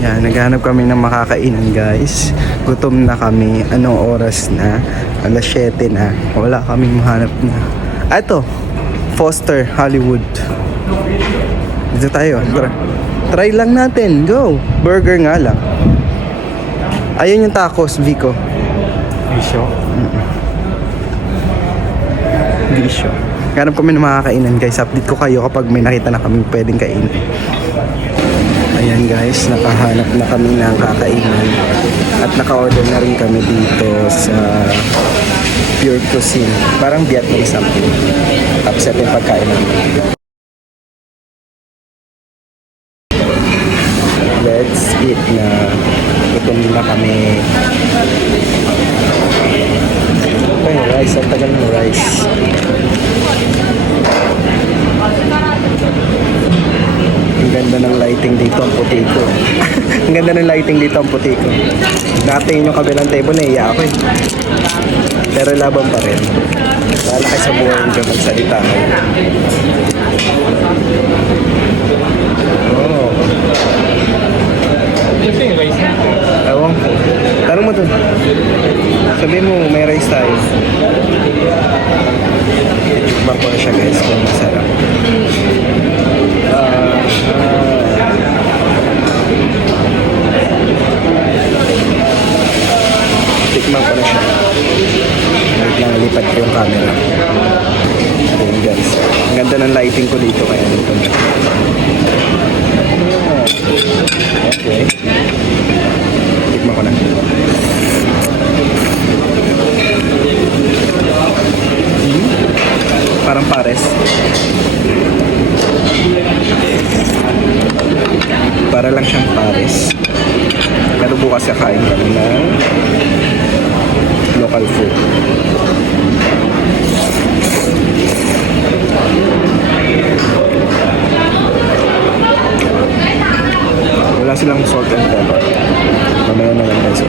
Yan, naghanap kami ng makakainan guys. Gutom na kami. Anong oras na? Alas 7 na. Wala kaming mahanap na. Ito, Foster Hollywood. Dito tayo. Try lang natin. Go. Burger nga lang. Ayun yung tacos, Vico. Bisyo? Bisyo. Hanap kami ng makakainan guys. Update ko kayo kapag may nakita na kami pwedeng kainin. Ayan guys, nakahanap na kami ng kakainan. At naka-order na rin kami dito sa Pure Cuisine. Parang Vietnamese something. Tapos ito yung pagkain namin. Let's eat na. Gutom na kami. Okay, rice. Ang tagal ng rice. Ang ganda ng lighting dito, ang puti ko. Ang ganda ng lighting dito, ang puti ko. Nakatingin yung kabilang table, naiiyak ako eh. Pero laban pa rin. Lalaki sa buhay yung magsalita. Oh. Ito yung rice nito. Ewan ko. Tanong mo dun. Sabihin mo, may rice tayo. Tikman ko na siya guys, kung masarap. Tikman ko na siya. Wait lang, lipat ko yung camera. Ayun guys. Ang ganda ng lighting ko dito, kaya dito na. Okay. Tikman ko na. Parang pares. Para lang siyang pares. Pero bukas kakain kami ng local food. Wala silang salt and pepper. Mamaya na lang guys.